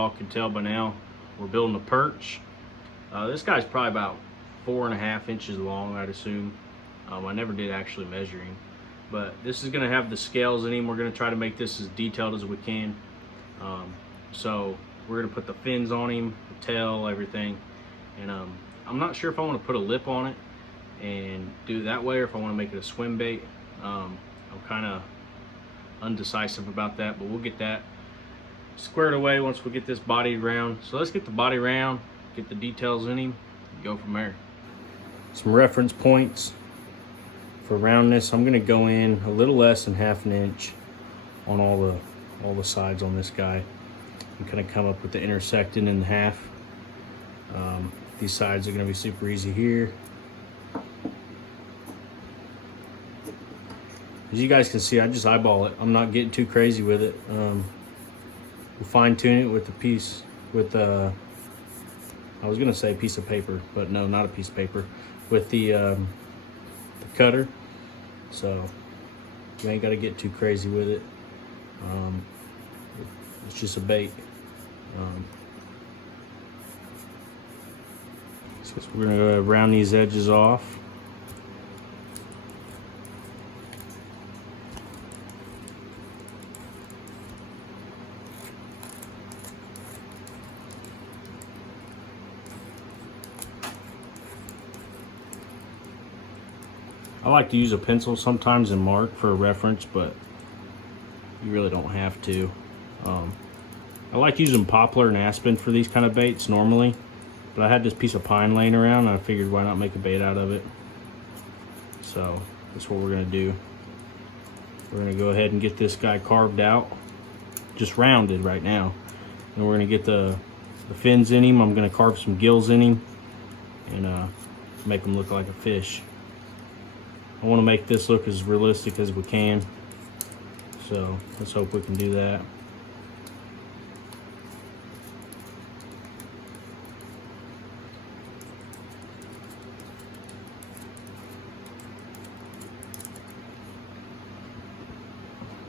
y'all can tell by now, we're building a perch. This guy's probably about 4.5 inches long, I'd assume. I never did actually measure him, but this is gonna have the scales in him. We're gonna try to make this as detailed as we can. So we're gonna put the fins on him, the tail, everything. And I'm not sure if I wanna put a lip on it and do it that way, or if I wanna make it a swim bait. I'm kinda undecisive about that, but we'll get that squared away once we get this body round. So let's get the body round, get the details in him, and go from there. Some reference points for roundness. I'm gonna go in a little less than 1/2 inch on all the sides on this guy. I'm gonna come up with the intersecting in half. These sides are gonna be super easy here. As you guys can see, I just eyeball it. I'm not getting too crazy with it. We'll fine tune it with the piece, with I was gonna say a piece of paper, but no, not a piece of paper, with the cutter. So you ain't gotta get too crazy with it. It's just a bait. So we're gonna go round these edges off. I like to use a pencil sometimes and mark for a reference, but you really don't have to. I like using poplar and aspen for these kind of baits normally, but I had this piece of pine laying around and I figured why not make a bait out of it. So that's what we're gonna do. We're gonna go ahead and get this guy carved out, just rounded right now. And we're gonna get the fins in him. I'm gonna carve some gills in him and make him look like a fish. I want to make this look as realistic as we can, so let's hope we can do that.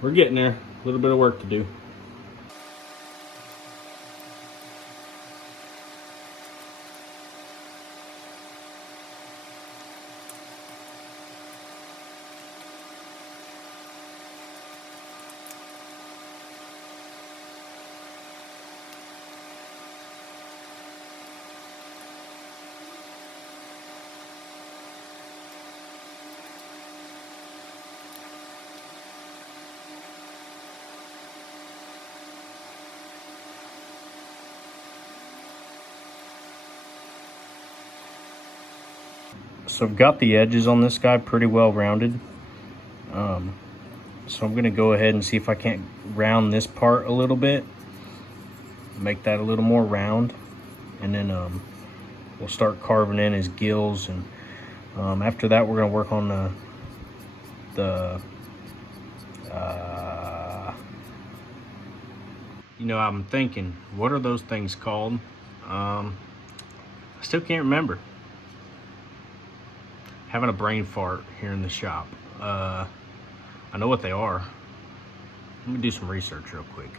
We're getting there. A little bit of work to do. So I've got the edges on this guy pretty well rounded. So I'm gonna go ahead and see if I can't round this part a little bit, make that a little more round, and then we'll start carving in his gills. And after that, we're gonna work on you know, I'm thinking, what are those things called? I still can't remember. Having a brain fart here in the shop. I know what they are. Let me do some research real quick.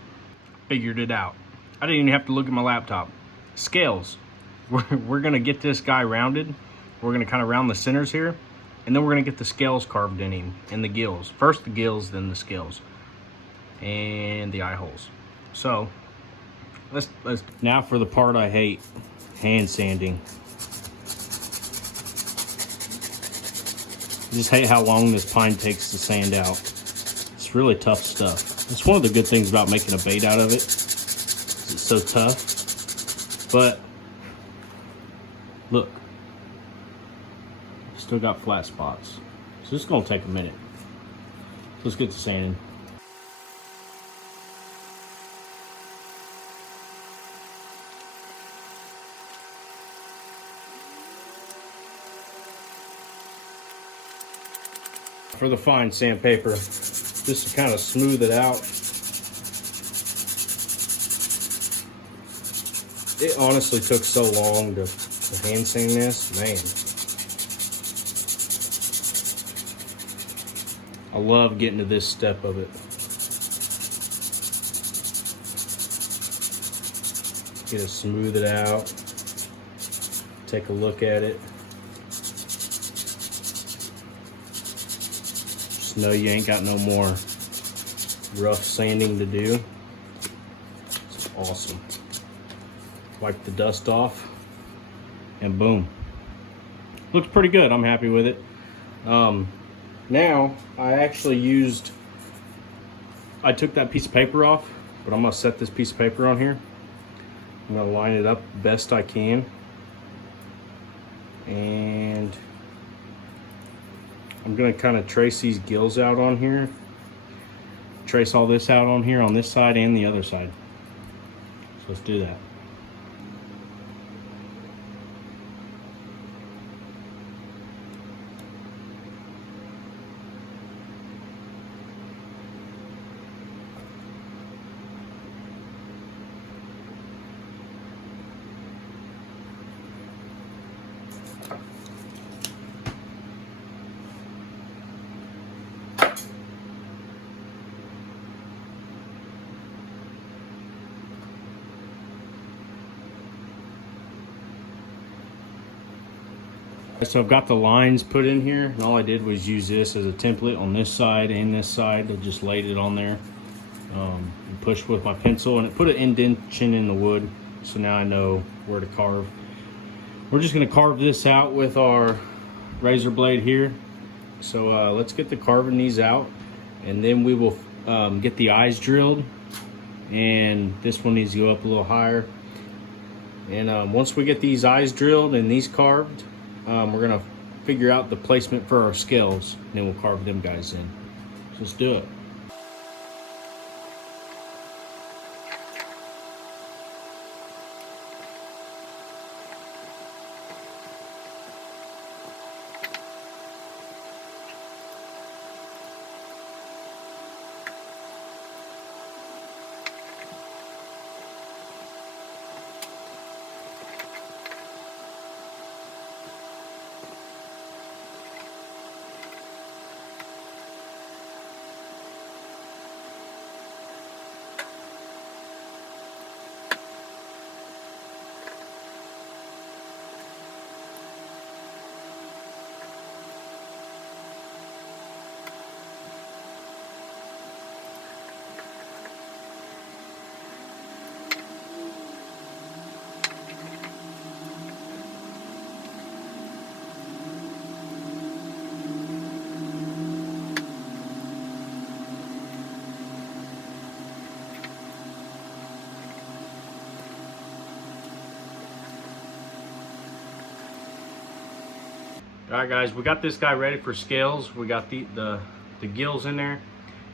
Figured it out. I didn't even have to look at my laptop. Scales. We're gonna get this guy rounded. We're gonna kind of round the centers here, and then we're gonna get the scales carved in him and the gills. First the gills, then the scales, and the eye holes. So let's now for the part I hate: hand sanding. I just hate how long this pine takes to sand out. It's really tough stuff. It's one of the good things about making a bait out of it. It's so tough. But look, still got flat spots. So it's gonna take a minute. Let's get to sanding. For the fine sandpaper, just to kind of smooth it out. It honestly took so long to hand sand this, man. I love getting to this step of it. Get to smooth it out. Take a look at it. Just know you ain't got no more rough sanding to do. It's awesome. Wipe the dust off and boom. Looks pretty good. I'm happy with it. Now I took that piece of paper off, but I'm gonna set this piece of paper on here. I'm gonna line it up best I can, and I'm gonna kind of trace these gills out on here. Trace all this out on here on this side and the other side. So let's do that. So I've got the lines put in here, and all I did was use this as a template on this side and this side. I just laid it on there and pushed with my pencil, and it put an indentation in the wood, so now I know where to carve. We're just going to carve this out with our razor blade here. So let's get the carving these out, and then we will get the eyes drilled, and this one needs to go up a little higher. And once we get these eyes drilled and these carved, we're gonna figure out the placement for our scales, and then we'll carve them guys in. So let's do it. All right, guys, we got this guy ready for scales. We got the gills in there.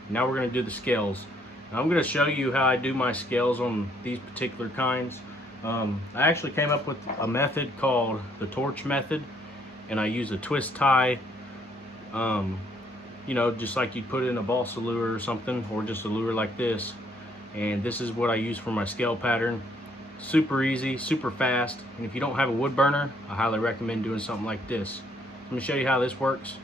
Now we're gonna do the scales. Now I'm gonna show you how I do my scales on these particular kinds. I actually came up with a method called the torch method, and I use a twist tie, you know, just like you'd put in a balsa lure or something, or just a lure like this. And this is what I use for my scale pattern. Super easy, super fast, and if you don't have a wood burner, I highly recommend doing something like this. Let me show you how this works,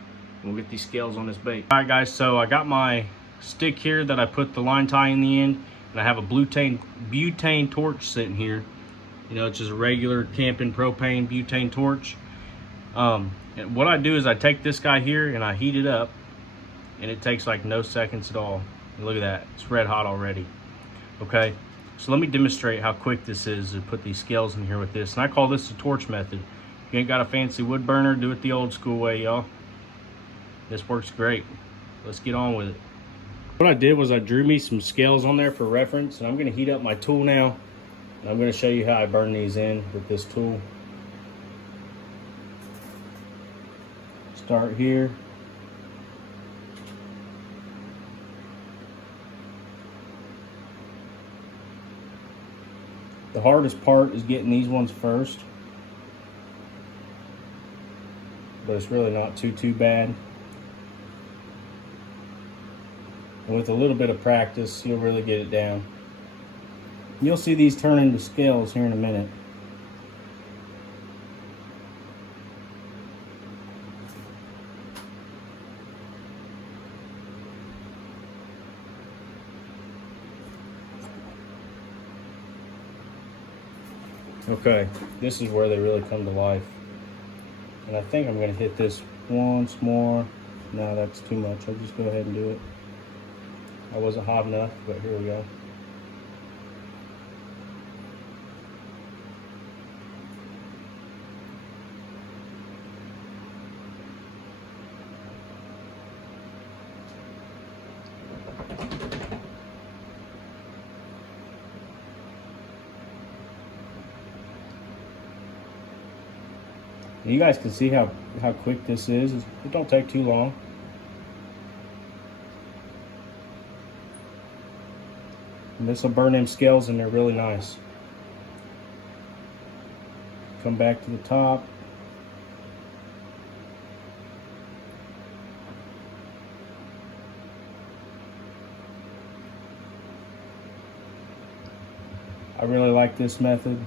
and we'll get these scales on this bait. All right, guys, so I got my stick here that I put the line tie in the end, and I have a butane torch sitting here. You know, it's just a regular camping propane butane torch. And what I do is I take this guy here and I heat it up, and it takes like no seconds at all. And look at that, it's red hot already. Okay, so let me demonstrate how quick this is to put these scales in here with this. And I call this the torch method. If you ain't got a fancy wood burner, do it the old school way, y'all. This works great. Let's get on with it. What I did was I drew me some scales on there for reference, and I'm gonna heat up my tool now, and I'm gonna show you how I burn these in with this tool. Start here. The hardest part is getting these ones first, but it's really not too bad. And with a little bit of practice, you'll really get it down. You'll see these turn into scales here in a minute. Okay, this is where they really come to life. And I think I'm gonna hit this once more. No, that's too much. I'll just go ahead and do it. I wasn't hot enough, but here we go. You guys can see how quick this is. It don't take too long. And this will burn them scales and they're really nice. Come back to the top. I really like this method.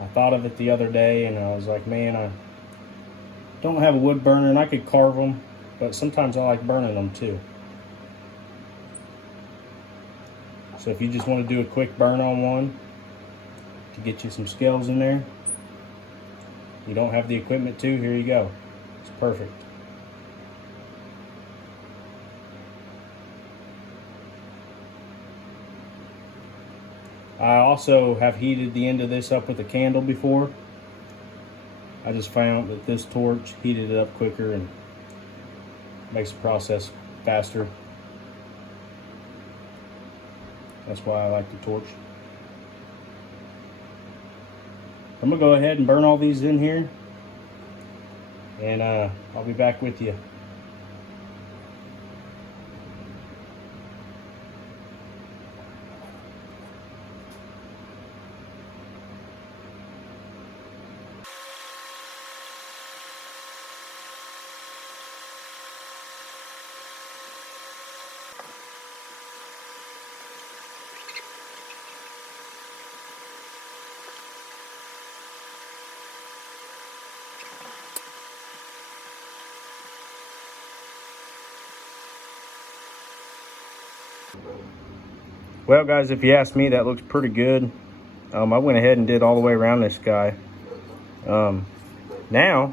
I thought of it the other day and I was like, man, I don't have a wood burner and I could carve them, but sometimes I like burning them too. So if you just want to do a quick burn on one to get you some scales in there, you don't have the equipment to, here you go. It's perfect. I also have heated the end of this up with a candle before. I just found that this torch heated it up quicker and makes the process faster. That's why I like the torch. I'm gonna go ahead and burn all these in here, and I'll be back with you. Well guys, if you ask me, that looks pretty good. I went ahead and did all the way around this guy. Now,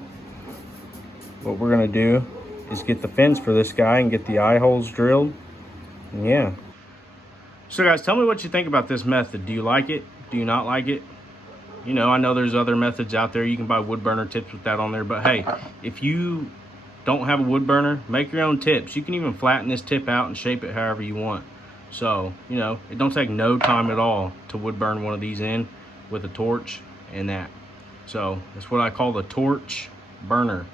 what we're gonna do is get the fins for this guy and get the eye holes drilled. And yeah. So guys, tell me what you think about this method. Do you like it? Do you not like it? You know, I know there's other methods out there. You can buy wood burner tips with that on there. But hey, if you don't have a wood burner, make your own tips. You can even flatten this tip out and shape it however you want. So, you know, it don't take no time at all to wood burn one of these in with a torch and that. So that's what I call the torch burner,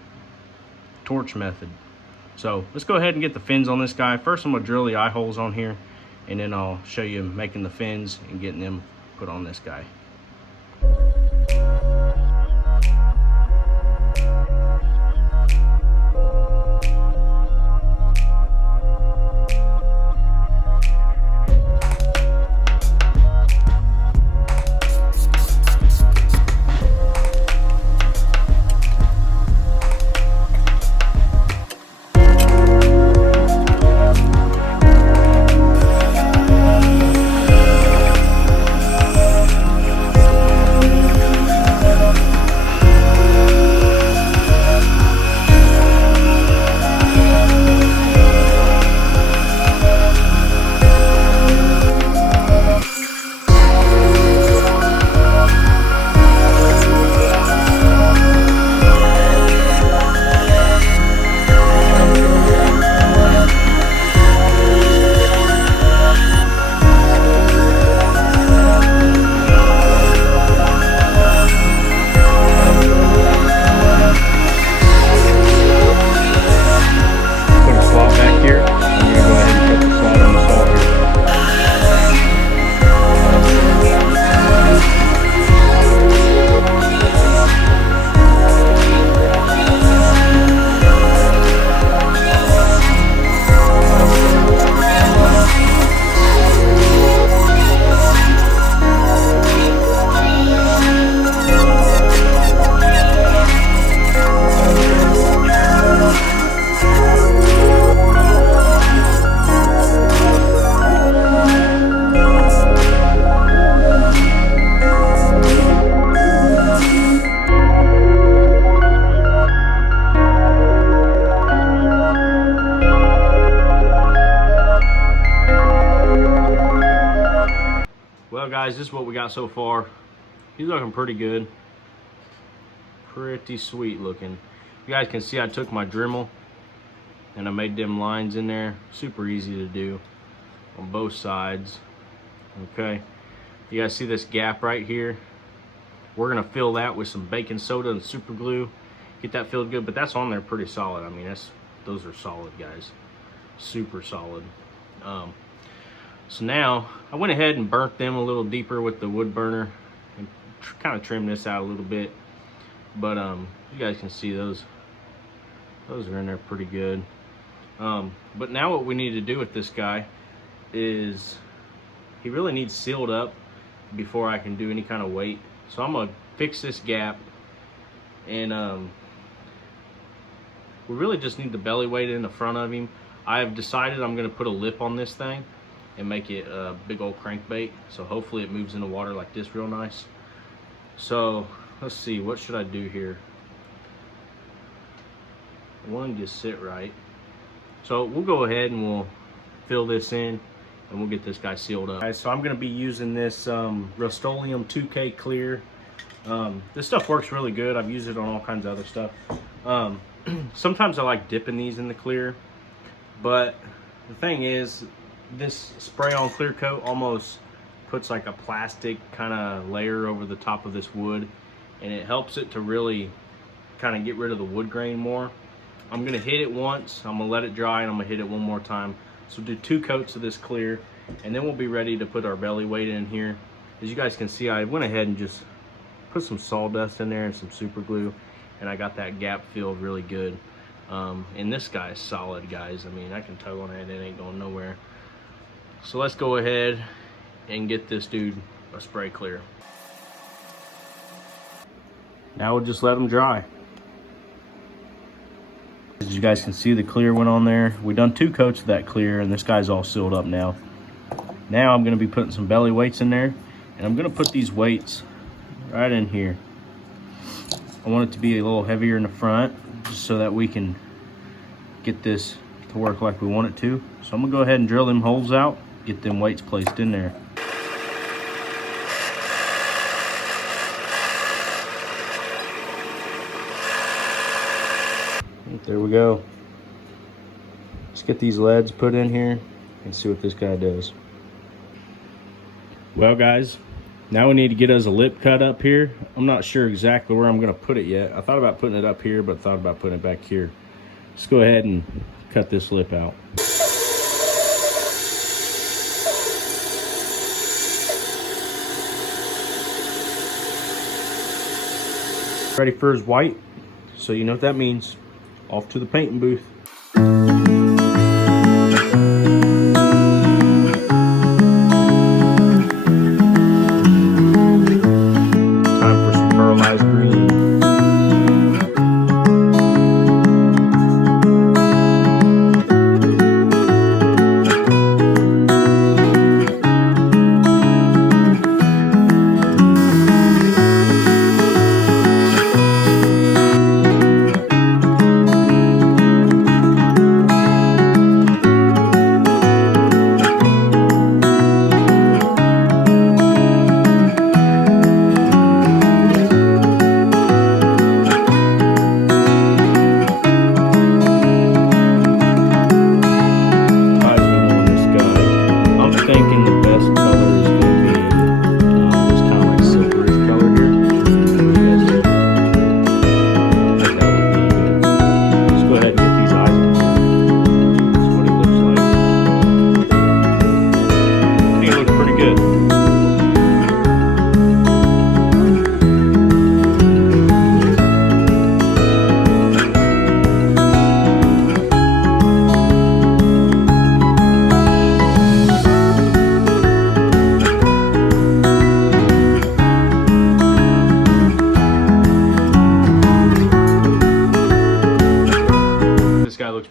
torch method. So let's go ahead and get the fins on this guy. First, I'm gonna drill the eye holes on here, and then I'll show you making the fins and getting them put on this guy. guys, this is what we got so far. He's looking pretty good. Pretty sweet looking. You guys can see I took my Dremel and I made them lines in there. Super easy to do on both sides. Okay, you guys see this gap right here? We're gonna fill that with some baking soda and super glue. Get that filled good, but that's on there pretty solid. I mean, those are solid, guys. Super solid. So now I went ahead and burnt them a little deeper with the wood burner and kind of trimmed this out a little bit. But you guys can see those are in there pretty good. But now what we need to do with this guy is he really needs sealed up before I can do any kind of weight. So I'm gonna fix this gap, and we really just need the belly weight in the front of him. I have decided I'm gonna put a lip on this thing and make it a big old crankbait. So hopefully it moves in the water like this real nice. So let's see, what should I do here? I want him to sit right. So we'll go ahead and we'll fill this in and we'll get this guy sealed up. All right, so I'm gonna be using this Rust-Oleum 2K Clear. This stuff works really good. I've used it on all kinds of other stuff. Sometimes I like dipping these in the clear, but the thing is, this spray on clear coat almost puts like a plastic kind of layer over the top of this wood, and it helps it to really kind of get rid of the wood grain more. I'm gonna hit it once, I'm gonna let it dry, and I'm gonna hit it one more time. So do 2 coats of this clear, and then we'll be ready to put our belly weight in here. As you guys can see, I went ahead and just put some sawdust in there and some super glue, and I got that gap filled really good. And this guy is solid, guys. I mean, I can tug on it, it ain't going nowhere. So let's go ahead and get this dude a spray clear. Now we'll just let him dry. As you guys can see, the clear went on there. We done 2 coats of that clear, and this guy's all sealed up now. Now I'm gonna be putting some belly weights in there, and I'm gonna put these weights right in here. I want it to be a little heavier in the front, just so that we can get this to work like we want it to. So I'm gonna go ahead and drill them holes out, get them weights placed in there. There we go. Let's get these leads put in here and see what this guy does. Well, guys, now we need to get us a lip cut up here. I'm not sure exactly where I'm gonna put it yet. I thought about putting it up here, but thought about putting it back here. Let's go ahead and cut this lip out. Ready for his white, so you know what that means. Off to the painting booth. Time for some pearlized green.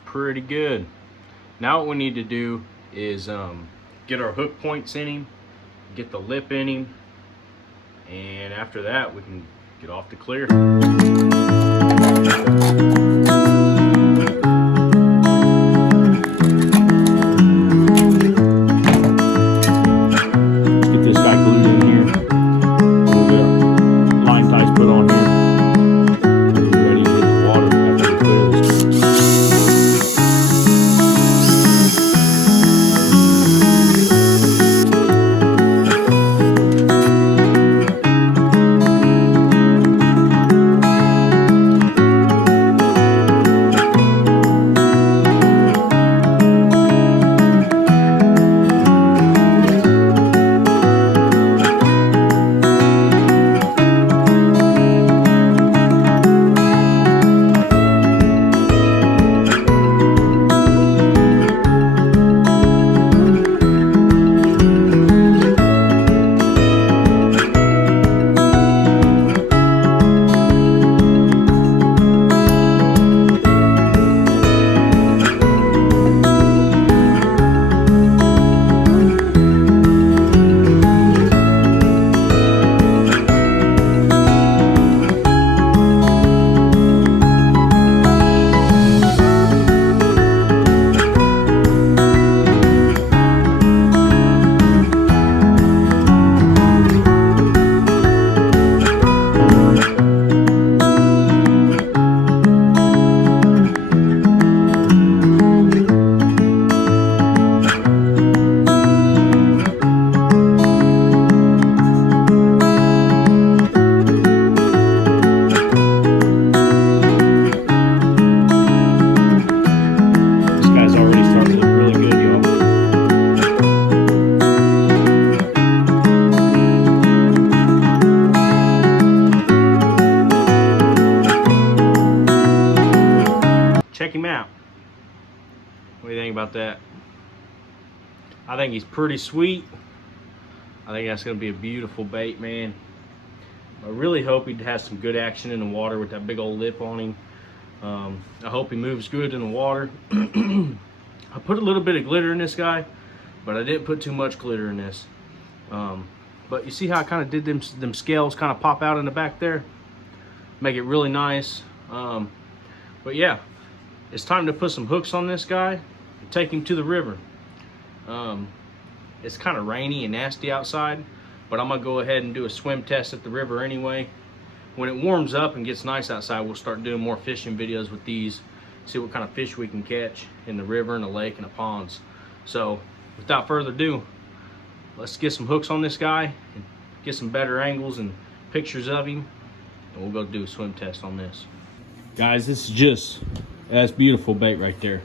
Pretty good. Now what we need to do is get our hook points in him, get the lip in him, and after that we can get off the clear. Let's get this guy glued in here. I think he's pretty sweet. I think that's gonna be a beautiful bait, man. I really hope he has some good action in the water with that big old lip on him. I hope he moves good in the water. I put a little bit of glitter in this guy, but I didn't put too much glitter in this. But you see how I kind of did them scales kind of pop out in the back there? Make it really nice. But yeah, it's time to put some hooks on this guy and take him to the river. It's kind of rainy and nasty outside, but I'm gonna go ahead and do a swim test at the river anyway. When it warms up and gets nice outside, we'll start doing more fishing videos with these, see what kind of fish we can catch in the river and the lake and the ponds. So without further ado, let's get some hooks on this guy and get some better angles and pictures of him, and we'll go do a swim test on this. Guys, this is that's beautiful bait right there.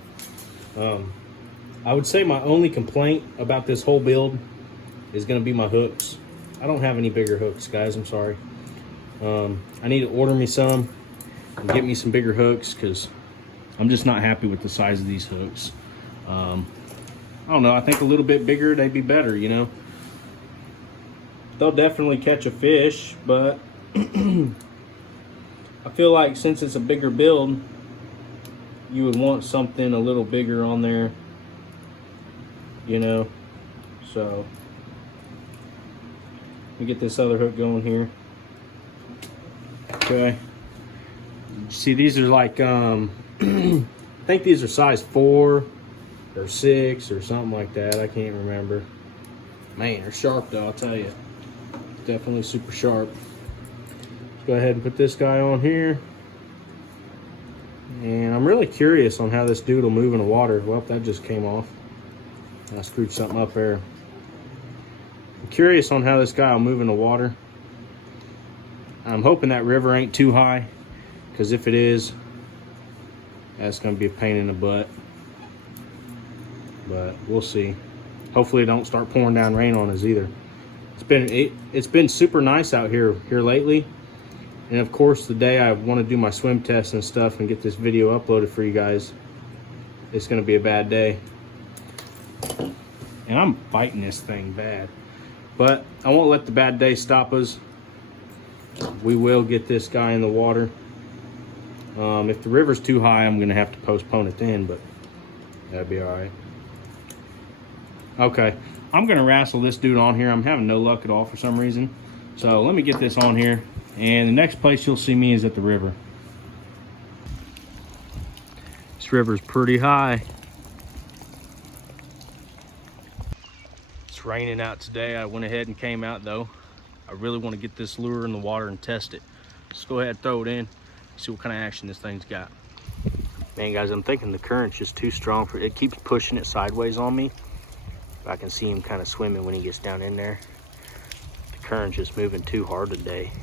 I would say my only complaint about this whole build is gonna be my hooks. I don't have any bigger hooks, guys, I'm sorry. I need to order me some and get me some bigger hooks because I'm just not happy with the size of these hooks. I don't know, I think a little bit bigger, they'd be better, you know. They'll definitely catch a fish, but I feel like since it's a bigger build, you would want something a little bigger on there, you know. So let me get this other hook going here. Okay, see, these are like I think these are size 4 or 6 or something like that. I can't remember. Man, they're sharp though, I'll tell you. Definitely super sharp. Let's go ahead and put this guy on here. And I'm really curious on how this dude will move in the water. Well, that just came off. I screwed something up there. I'm curious on how this guy will move in the water. I'm hoping that river ain't too high, because if it is, that's going to be a pain in the butt. But we'll see. Hopefully it don't start pouring down rain on us either. It's been super nice out here lately. And of course, the day I want to do my swim test and stuff and get this video uploaded for you guys, it's going to be a bad day. And I'm fighting this thing bad. But I won't let the bad day stop us. We will get this guy in the water. If the river's too high, I'm going to have to postpone it then, but that'd be all right. Okay, I'm going to wrestle this dude on here. I'm having no luck at all for some reason. So let me get this on here. And the next place you'll see me is at the river. This river's pretty high. It's raining out today. I went ahead and came out though. I really want to get this lure in the water and test it. Just go ahead and throw it in, see what kind of action this thing's got. Man, guys, I'm thinking the current's just too strong for it. It keeps pushing it sideways on me. I can see him kind of swimming when he gets down in there. The current's just moving too hard today.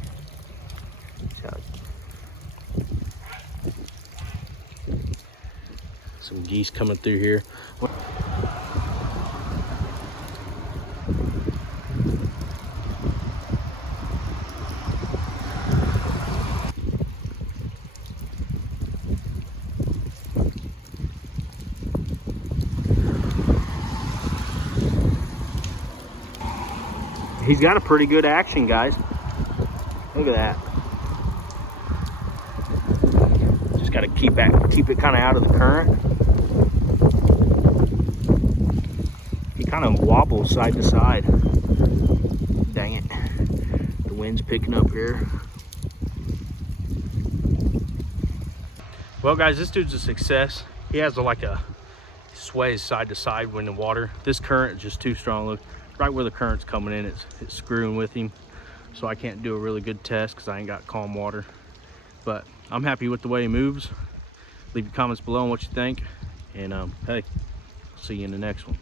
Some geese coming through here. He's got a pretty good action, guys. Look at that. Just got to keep it kind of out of the current. He kind of wobbles side to side. Dang it. The wind's picking up here. Well, guys, this dude's a success. He has like a sways side to side when in the water. This current is just too strong. Look, right where the current's coming in, it's screwing with him. So I can't do a really good test because I ain't got calm water. But I'm happy with the way he moves. Leave your comments below on what you think. And hey, see you in the next one.